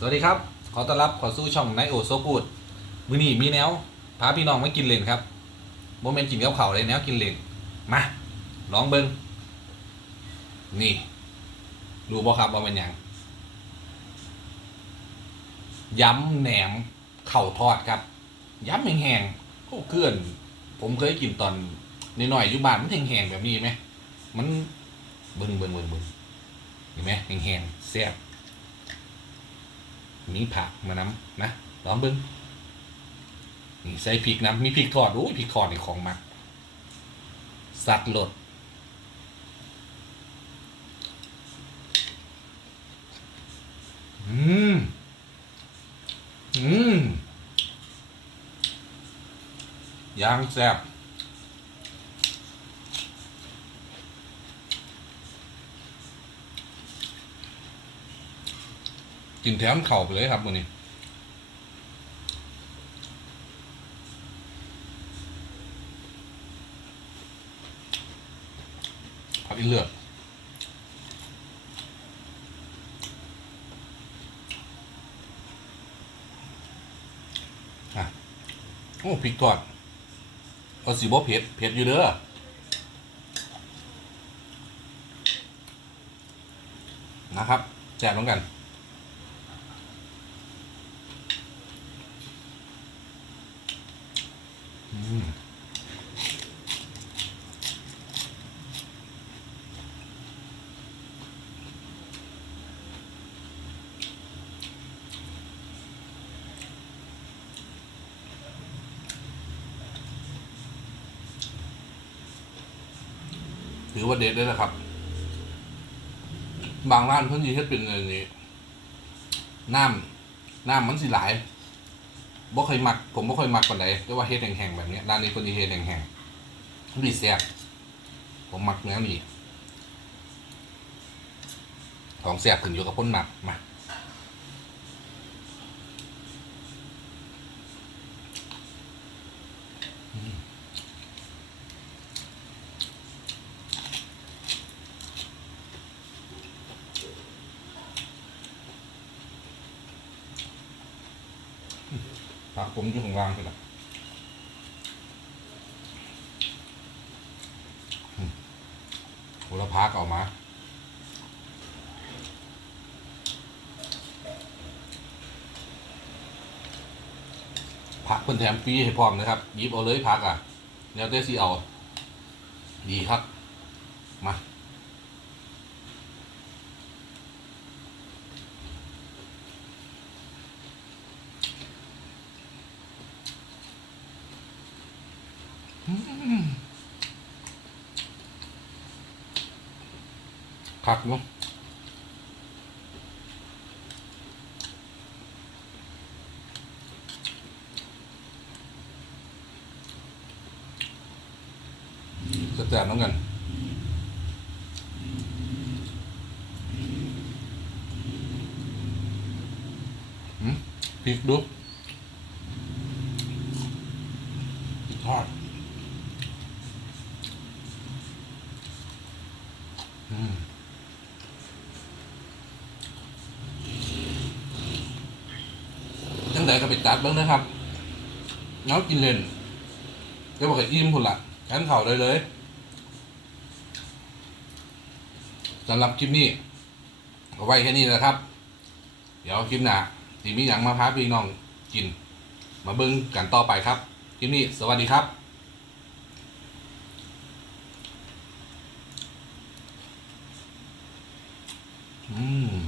สวัสดีครับ ขอต้อนรับขอสู้ช่องไนโอโซพูดมือนี้มีแนวพาพี่น้องมากินเลนครับโมเมนต์กินกับเข่าเลยแนวกินเลนมาลองเบิ้งนี่รู้บ่ครับว่าเป็นหยังย้ำแหนมเข่าทอดครับ ย้ำแห้งๆโอ้เกลื่อน ผมเคยกินตอนน้อยๆอยู่บ้านมันแห้งๆแบบนี้ไหมมันเบิ้งเบิ้งเบิ้งเบิ้งเห็นไหมแห้งๆแซ่บ มีผักมาน้ำนะลองเบิ้งนี่ใส่พริกน้ำมีพริกทอดโอ้ยพริกทอดนี่ของมักสัตว์หลดอืมอืมย่างแซ่บ กินแถมเข่าไปเลยครับวันนี้ผักอีเลือดอะโอ้พริกทอดก็สีบ่เผ็ดเผ็ดอยู่เด้อนะครับแจกน้องกัน อืม ถือว่าเด็ดเลยนะครับ บางร้านเพิ่นยีเฮ็ดเป็นอะไรนี้น้ำน้ำมันสิหลาย บ่เคยมัก ผมบ่เคยมักปานใดแต่ว่าเฮ็ดแห้งๆแบบนี้ร้านนี้เพิ่นสิเฮ็ดแห้งๆมันสิแซ่บผมมักเนื้อนี่ของแซ่บขึ้นอยู่กับคนหมักมา ผักผมอยู่ข้างล่างไปละโหระพาก็เออกมาผักเพิ่นแถมฟรีให้พร้อมนะครับยิบเอาเลยผักอะ แล้วแต่สิเอา ดีครับ มา ผักเนาะจะแจกน้องกันพริกดูพริกทอดอืมจังได ก็ไปตัดเบ้างนะครับเงากินเล่นก็บอกให้อิ่มพุ่นละกันเข่าเลยเลยสำหรับคลิปนี้ก็ไว้แค่นี้นะครับ เดี๋ยวคลิปหน้าที่มีอย่างมาพาพี่น้องกิน มาเบิ้งกันต่อไปครับคลิปนี้สวัสดีครับอืม